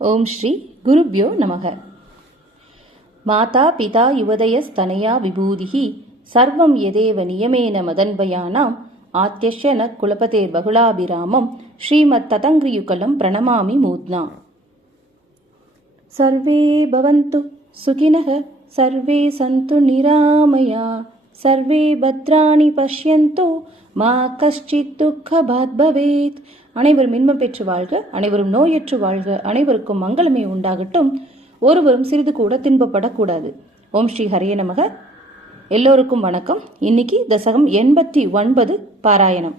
ஓம் ஸ்ரீ குருப்யோ நமக. மாதா பிதா யுவதயஸ்தனயா விபூதிஹி சர்வம் யதேவ நியமேன மதன்வயானாம் ஆத்யஸ்ய ந குலபதேர் பகுலாபிராமம் ஸ்ரீமத் ததங்கிரியுகலம் பிரணமாமி மூத்னா. சர்வே பவந்து சுகினஹ சர்வே சந்து நிராமயா சர்வே பத்ராணி பஷ்யந்தோ மா கஷ்சித் துக்கபாத் பவேத். அனைவரும் இன்பம் பெற்று வாழ்க, அனைவரும் நோயற்று வாழ்க, அனைவருக்கும் மங்களமே உண்டாகட்டும், ஒருவரும் சிறிது கூட துன்பப்படக்கூடாது. ஓம் ஸ்ரீ ஹரே நமக. எல்லோருக்கும் வணக்கம். இன்னைக்கு தசகம் 89 பாராயணம்.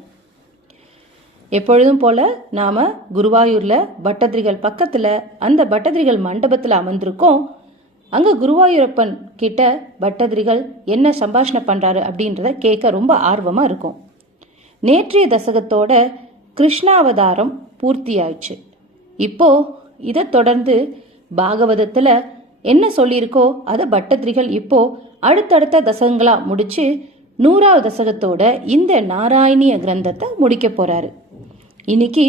எப்பொழுதும் போல நாம குருவாயூர்ல பட்டதிரிகள் பக்கத்துல அந்த பட்டதிரிகள் மண்டபத்துல அமர்ந்திருக்கோம். அங்க குருவாயூரப்பன் கிட்ட பட்டதிரிகள் என்ன சம்பாஷணை பண்றாரு அப்படின்றத கேட்க ரொம்ப ஆர்வமா இருக்கும். நேற்றைய தசகத்தோட கிருஷ்ணாவதாரம் பூர்த்தி ஆயிடுச்சு. இப்போ இதை தொடர்ந்து பாகவதத்துல என்ன சொல்லியிருக்கோ அதை பட்டதிரிகள் இப்போ அடுத்தடுத்த தசகங்களா முடிச்சு 100வது தசகத்தோட இந்த நாராயணிய கிரந்தத்தை முடிக்க போறாரு. இன்னைக்கு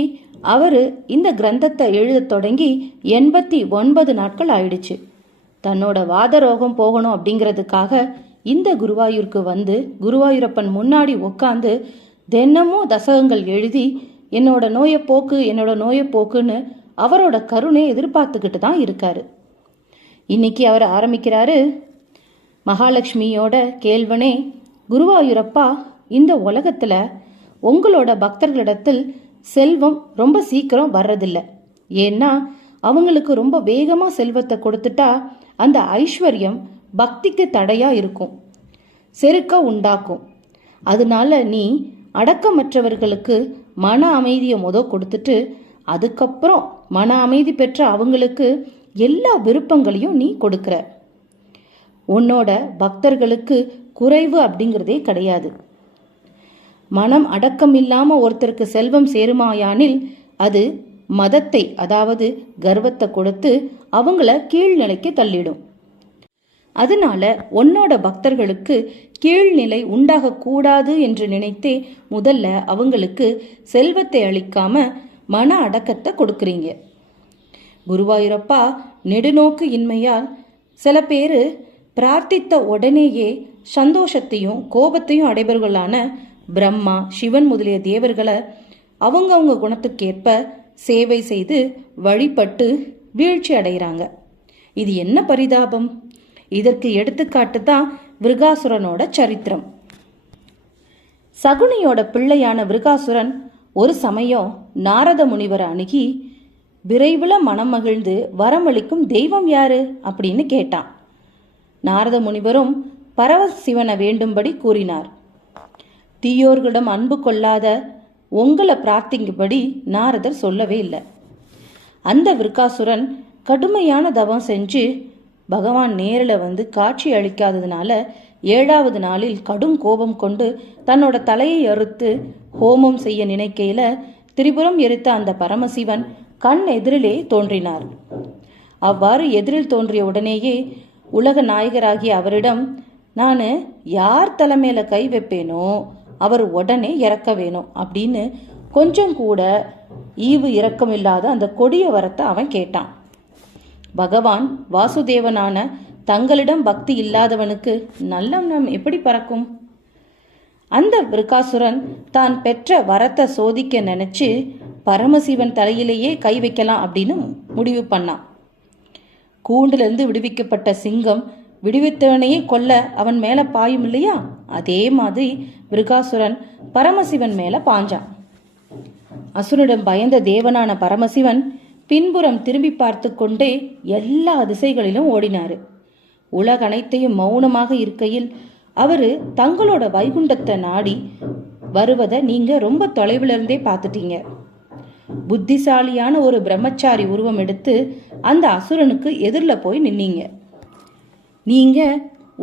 அவரு இந்த கிரந்தத்தை எழுத தொடங்கி 89 நாட்கள் ஆயிடுச்சு. தன்னோட வாத ரோகம் போகணும் அப்படிங்கிறதுக்காக இந்த குருவாயூருக்கு வந்து குருவாயூரப்பன் முன்னாடி உட்காந்து தினமும் தசகங்கள் எழுதி என்னோட நோயை போக்குன்னு அவரோட கருணை எதிர்பார்த்துக்கிட்டு தான் இருக்காரு. இன்னைக்கு அவர் ஆரம்பிக்கிறாரு. மகாலட்சுமியோட கேள்வனே, குருவாயூரப்பா, இந்த உலகத்துல உங்களோட பக்தர்களிடத்தில் செல்வம் ரொம்ப சீக்கிரம் வர்றதில்லை. ஏன்னா அவங்களுக்கு ரொம்ப வேகமா செல்வத்தை கொடுத்துட்டா அந்த ஐஸ்வர்யம் பக்திக்கு தடையா இருக்கும், செருக்க உண்டாக்கும். அதனால நீ அடக்கமற்றவர்களுக்கு மன அமைதியை கொடுத்துட்டு அதுக்கப்புறம் மன அமைதி பெற்ற அவங்களுக்கு எல்லா விருப்பங்களையும் நீ கொடுக்கிற. உன்னோட பக்தர்களுக்கு குறைவு அப்படிங்கிறதே கிடையாது. மனம் அடக்கம் இல்லாம ஒருத்தருக்கு செல்வம் சேருமாயானில் அது மதத்தை, அதாவது கர்வத்தை கொடுத்து அவங்கள கீழ்நிலைக்கு தள்ளிடும். அதனால உன்னோட பக்தர்களுக்கு கீழ்நிலை உண்டாக கூடாது என்று நினைத்தே முதல்ல அவங்களுக்கு செல்வத்தை அளிக்காம மன அடக்கத்தை கொடுக்கறீங்க. குருவாயூரப்பா, நெடுநோக்கு இன்மையால் சில பேரு பிரார்த்தித்த உடனேயே சந்தோஷத்தையும் கோபத்தையும் அடைபவர்களான பிரம்மா, சிவன் முதலிய தேவர்களை அவங்கவுங்க குணத்துக்கேற்ப சேவை செய்து வழிபட்டு வீழ்ச்சி அடைகிறாங்க. இது என்ன பரிதாபம்! இதற்கு எடுத்துக்காட்டு தான் விருகாசுரனோட சரித்திரம். சகுனியோட பிள்ளையான விருகாசுரன் ஒரு சமயம் நாரத முனிவரை அணுகி விரைவில் மனம் மகிழ்ந்து வரமளிக்கும் தெய்வம் யாரு அப்படின்னு கேட்டான். நாரத முனிவரும் பரமசிவனை வேண்டும்படி கூறினார். தீயோர்களிடம் அன்பு கொள்ளாத உங்களை பிரார்த்திக்கும்படி நாரதர் சொல்லவே இல்லை. அந்த விருகாசுரன் கடுமையான தவம் செஞ்சு பகவான் நேரில் வந்து காட்சி அளிக்காததுனால 7வது நாளில் கடும் கோபம் கொண்டு தன்னோட தலையை அறுத்து ஹோமம் செய்ய நினைக்கையில திரிபுரம் எரித்த அந்த பரமசிவன் கண் எதிரிலே தோன்றினார். அவ்வாறு எதிரில் தோன்றிய உடனேயே உலக நாயகராகிய அவரிடம், நான் யார் தலைமையில கை வைப்பேனோ அவர் உடனே இறக்க வேணும் அப்படின்னு கொஞ்சம் கூட ஈவு இரக்கம் இல்லாத அந்த கொடிய வரத்தை அவன் கேட்டான். பகவான் வாசுதேவனான தங்களிடம் பக்தி இல்லாதவனுக்கு நல்லம் எப்படி பறக்கும்? அந்த விருகாசுரன் தான் பெற்ற வரத்தை சோதிக்க நினைச்சு பரமசிவன் தலையிலேயே கை வைக்கலாம் அப்படின்னு முடிவு பண்ணான். கூண்டிலிருந்து விடுவிக்கப்பட்ட சிங்கம் விடுவித்தவனையே கொல்ல அவன் மேல பாயும் இல்லையா, அதே மாதிரி விருகாசுரன் பரமசிவன் மேல பாஞ்சான். அசுரனிடம் பயந்த தேவனான பரமசிவன் பின்புறம் திரும்பி பார்த்து கொண்டே எல்லா திசைகளிலும் ஓடினாரு. உலகனைத்தையும் மௌனமாக இருக்கையில் அவரு தங்களோட வைகுண்டத்தை நாடி வருவதை நீங்க ரொம்ப தொலைவில் இருந்தே பார்த்துட்டீங்க. புத்திசாலியான ஒரு பிரம்மச்சாரி உருவம் எடுத்து அந்த அசுரனுக்கு எதிரில் போய் நின்னீங்க. நீங்க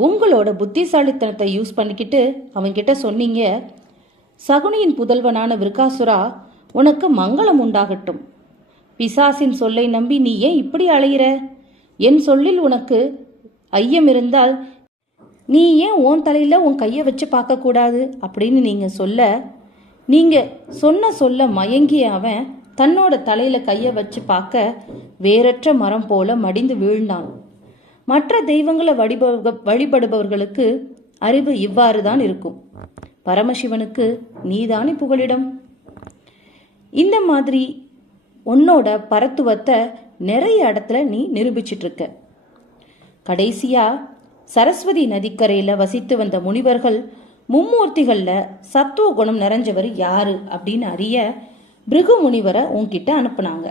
உங்களோட புத்திசாலித்தனத்தை யூஸ் பண்ணிக்கிட்டு அவன்கிட்ட சொன்னீங்க, சகுனியின் புதல்வனான விருகாசுரா, உனக்கு மங்களம் உண்டாகட்டும். பிசாசின் சொல்லை நம்பி நீ ஏன் இப்படி அலையிற? என் சொல்லில் உனக்கு ஐயம் இருந்தால் நீ ஏன் உன் தலையில உன் கையை வச்சு பார்க்க கூடாது அப்படின்னு நீங்க சொல்ல, நீங்க சொன்ன சொல்ல மயங்கிய அவன் தன்னோட தலையில கைய வச்சு பார்க்க வேறற்ற மரம் போல மடிந்து வீழ்ந்தான். மற்ற தெய்வங்களை வழிபடுபவர்களுக்கு அறிவு இவ்வாறு தான் இருக்கும். பரமசிவனுக்கு நீதானே புகலிடம். இந்த மாதிரி உன்னோட பரத்துவத்தை நிறைய இடத்துல நீ நிரூபிச்சிட்டு இருக்க. கடைசியா சரஸ்வதி நதிக்கரையில வசித்து வந்த முனிவர்கள் மும்மூர்த்திகள்ல சத்துவ குணம் நிறைஞ்சவர் யாரு அப்படின்னு அறிய பிருகு முனிவரை உன்கிட்ட அனுப்புனாங்க.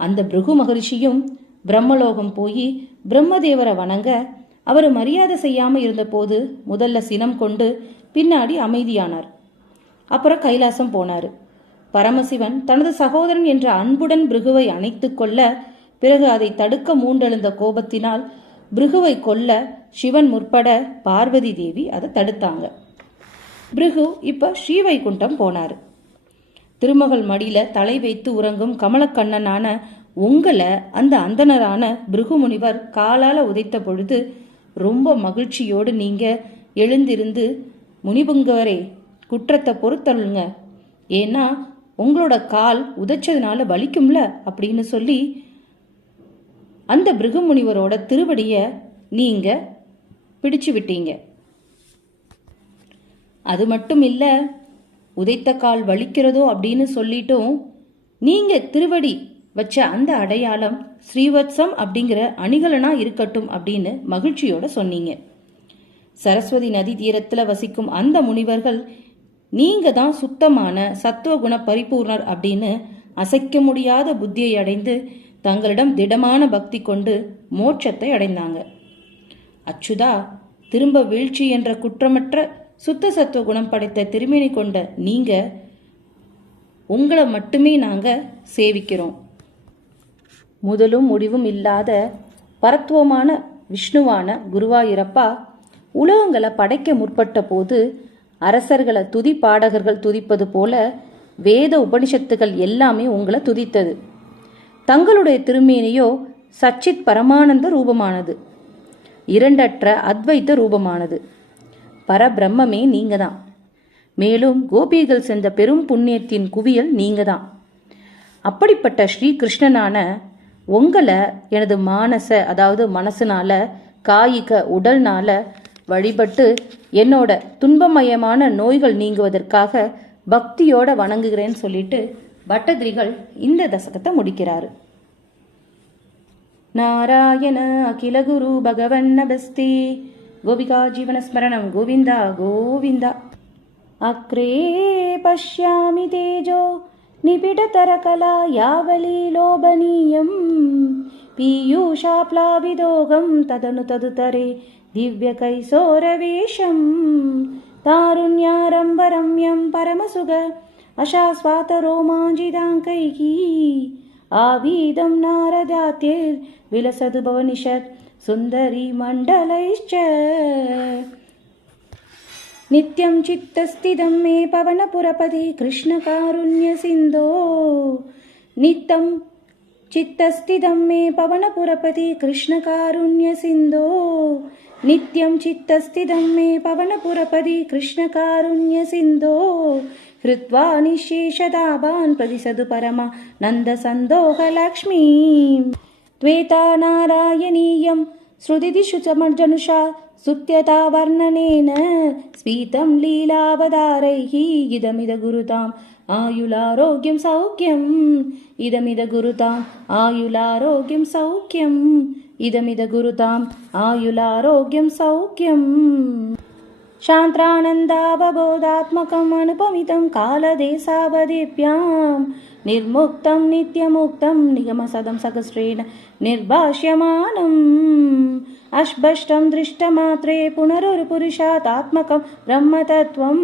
அந்த பிருகு மகரிஷியும் பிரம்மலோகம் போய் பிரம்மதேவரை வணங்க அவர் மரியாதை செய்யாம இருந்த போது முதல்ல சினம் கொண்டு பின்னாடி அமைதியானார். அப்புறம் கைலாசம் போனாரு. பரமசிவன் தனது சகோதரன் என்ற அன்புடன் பிருகுவை அணைத்து கொள்ள, பிறகு அதை தடுக்க மூண்டெழுந்த கோபத்தினால் பிருகுவை கொல்ல சிவன் முற்பட பார்வதி தேவி அதை தடுத்தாங்க. பிருகு இப்ப ஸ்ரீவைகுண்டம் போனாரு. திருமகள் மடியில தலை வைத்து உறங்கும் கமலக்கண்ணனான உங்களை அந்த அந்தனரான பிருகு முனிவர் காலால உதைத்த பொழுது ரொம்ப மகிழ்ச்சியோடு நீங்க எழுந்திருந்து, முனிபுங்கவரே குற்றத்தை பொறுத்தருளுங்க, ஏன்னா உங்களோட கால் உதைச்சதுனால வலிக்கும்ல அப்படின்னு சொல்லி அந்த பிருகு முனிவரோட திருவடிய நீங்க பிடிச்சு விட்டீங்க. அது மட்டும் இல்ல, உதைத்த கால் வலிக்கிறதோ அப்படின்னு சொல்லிட்டும் நீங்க திருவடி வச்ச அந்த அடையாளம் ஸ்ரீவத்சம் அப்படிங்கிற அணிகலனா இருக்கட்டும் அப்படின்னு மகிழ்ச்சியோட சொன்னீங்க. சரஸ்வதி நதி தீரத்துல வசிக்கும் அந்த முனிவர்கள் நீங்க தான் சுத்தமான சத்துவகுண பரிபூர்ணர் அப்படின்னு அசைக்க முடியாத புத்தியை அடைந்து தங்களிடம் திடமான பக்தி கொண்டு மோட்சத்தை அடைந்தாங்க. அச்சுதா, திரும்ப வீழ்ச்சி என்ற குற்றமற்ற சுத்த சத்துவ குணம் படைத்த திருமேனி கொண்ட நீங்க, உங்களை மட்டுமே நாங்க சேவிக்கிறோம். முதலும் முடிவும் இல்லாத பரத்துவமான விஷ்ணுவான குருவாயூரப்பா உலகங்களை படைக்க முற்பட்ட போது அரசர்களை துதி பாடகர்கள் துதிப்பது போல வேத உபனிஷத்துகள் எல்லாமே உங்களை துதித்தது. தங்களுடைய திருமேனியோ சச்சித் பரமானந்த ரூபமானது, இரண்டற்ற அத்வைத்த ரூபமானது. பரபிரம்மே நீங்க தான். மேலும் கோபிகள் சென்ற பெரும் புண்ணியத்தின் குவியல் நீங்க தான். அப்படிப்பட்ட ஸ்ரீகிருஷ்ணனான உங்களை எனது அதாவது மனசுனால காயிக உடல்னால வழிபட்டு என்னோட துன்பமயமான நோய்கள் நீங்குவதற்காக பக்தியோட வணங்குகிறேன்னு சொல்லிட்டு பட்டதிரிகள் இந்த தசகத்தை முடிக்கிறாரு. நாராயண அகில குரு பகவன் நபஸ்தே கோபிகா ஜீவனஸ்மரணம் கோவிந்தா கோவிந்தா. அக்ரே பஷ்யாமி தேஜோ நிபிடதரகலா யாவலி லோபனீயம் பீயூஷாப்லாவிதோகம் ததனு ததுதரே திவ்யகைசோரவேஷம் தாருண்யாரம்பரம்யம் பரமசுக அசாஸ்வாதரோமாஞ்சிதாங்கைः ஆவீதம் நாரதாத்யைர் விலசது பவனிஷத் சுந்தரி மண்டலைश्च நித்யம் சித்தஸ்திதம் மே பவனபுரபதி கிருஷ்ணகாருண்ய சிந்தோ நித்தம் चित्तस्थितं मे पवनपुरपति कृष्णकारुण्य सिन्धो नित्यं चित्तस्थितं मे पवनपुरपति कृष्णकारुण्य सिन्धो हृत्वा निःशेषदाभान् प्रतिसदु परमा नन्दसन्दोहलक्ष्मीं त्वेता नारायणीयं श्रुतिदिषु समर्जनुषा सुत्यता वर्णनेन स्फीतं लीलावतारैः इदमिद गुरुताम् आयुलारोग्यं सौख्यम् इदमिद गुरुताम् आयुलारोग्यं सौख्यम् इदमिद गुरुताम् आयुलारोग्यं सौख्यम् शान्त्रानन्दावबोधात्मकम् अनुपमितं कालदेशावधिभ्यां निर्मुक्तं नित्यमुक्तं निगमसदं सकस्रेण निर्भाष्यमानम् अश्भष्टं दृष्टमात्रे पुनरुपुरुषातात्मकं ब्रह्मतत्त्वं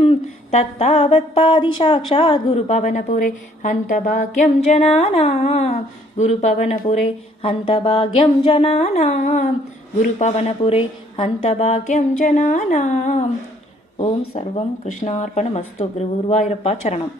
तत्तावत्पादि साक्षात् गुरुपवनपुरे हन्तभाग्यं जनानां गुरुपवनपुरे हन्तभाग्यं जनानां गुरुपवनपुरे हन्तभाग्यं जनानाम्. ओम सर्वं कृष्णार्पणमस्तु. गुरुवायूरप्पा चरणम्.